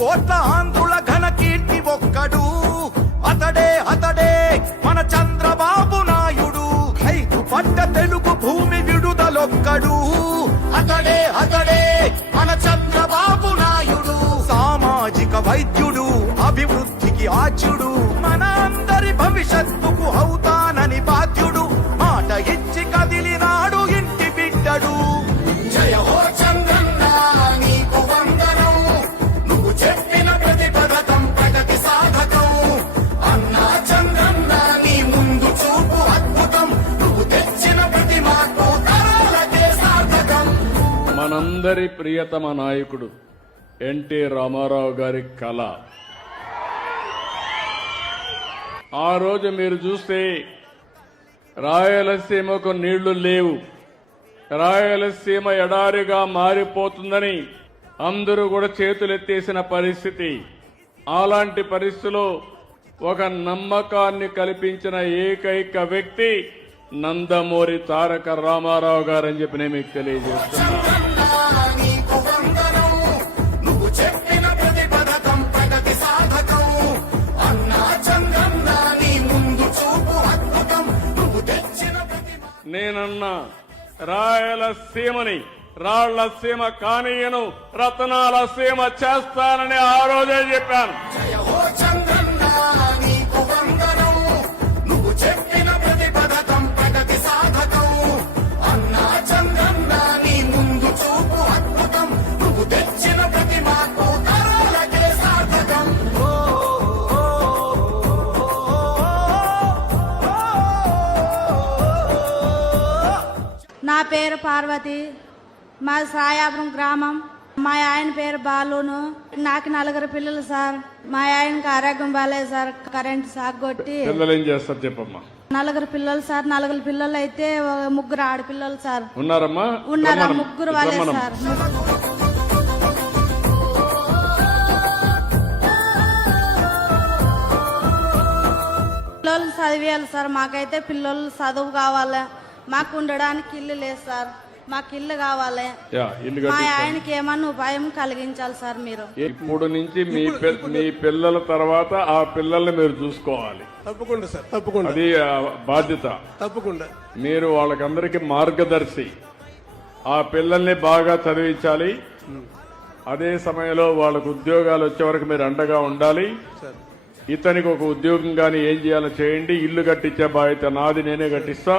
కోట్ల ఆంధ్రుల ఘన కీర్తి ఒక్కడు, అతడే అతడే మన చంద్రబాబు నాయుడు. 5 పట్ట తెలుగు భూమి విడుదలొక్కడు, అతడే అతడే మన చంద్రబాబు నాయుడు. సామాజిక వైద్యుడు, అభివృద్ధికి ఆచ్యుడు, మన అందరి భవిష్యత్తుకు అవుతానని బాధ్యుడు. మాట ఇచ్చి కదిలినాడు ఇంటి బిడ్డడు. జయ హో చంద్రన్న నీకు వందనం, నువ్వు చెప్పిన ప్రతి పథకం ప్రగతి సాధకం. అన్నా చంద్రన్న నీ ముందు చూపు అద్భుతం, నువ్వు తెచ్చిన ప్రతి మార్పు తరాలకే సాధకం. మనందరి ప్రియతమ నాయకుడు ఎన్టీ రామారావు గారి కళ. ఆ రోజు మీరు చూస్తే రాయలసీమకు నీళ్లు లేవు, రాయలసీమ ఎడారిగా మారిపోతుందని అందరూ కూడా చేతులెత్తేసిన పరిస్థితి. అలాంటి పరిస్థితిలో ఒక నమ్మకాన్ని కల్పించిన ఏకైక వ్యక్తి నందమూరి తారక రామారావు గారని చెప్పి నేను మీకు తెలియజేస్తున్నా. నేనన్నా రాయలసీమని రాళ్ల సీమ కానీయను, రతనాల సీమ చేస్తానని ఆ రోజే చెప్పాను. నా పేరు పార్వతి, మా సాయాపురం గ్రామం. మా ఆయన పేరు బాలును. నాకు 4 పిల్లలు సార్. మా ఆయనకి ఆరోగ్యం బాగాలేదు సార్, కరెంట్ షాక్ కొట్టి. పిల్లలు ఏం చేస్తారు చెప్పమ్మా? 4 పిల్లలు సార్. 4 పిల్లలు అయితే 3 ఆడపిల్లలు సార్. ఉన్నారమ్మా? ఉన్నారా? 3 వాళ్ళే సార్. పిల్లలు చదివేయాలి సార్. మాకైతే పిల్లలు చదువు కావాలి. మాకు ఉండడానికి ఇల్లు లేదు సార్. మాకు ఇల్లు కావాలి. మా ఆయనకి ఏమన్నా ఉపాయం కలిగించాలి సార్ మీరు. ఇప్పుడు నుంచి మీ పిల్లల తర్వాత ఆ పిల్లల్ని మీరు చూసుకోవాలి. తప్పకుండా సార్, తప్పకుండా. అది బాధ్యత. తప్పకుండా మీరు వాళ్ళకందరికీ మార్గదర్శి. ఆ పిల్లల్ని బాగా చదివించాలి. అదే సమయంలో వాళ్ళకు ఉద్యోగాలు వచ్చే వరకు మీరు అండగా ఉండాలి. ఇతనికి ఒక ఉద్యోగం గాని ఏం చేయాలో చేయండి. ఇల్లు కట్టించే బాధ్యత నాది, నేనే కట్టిస్తా.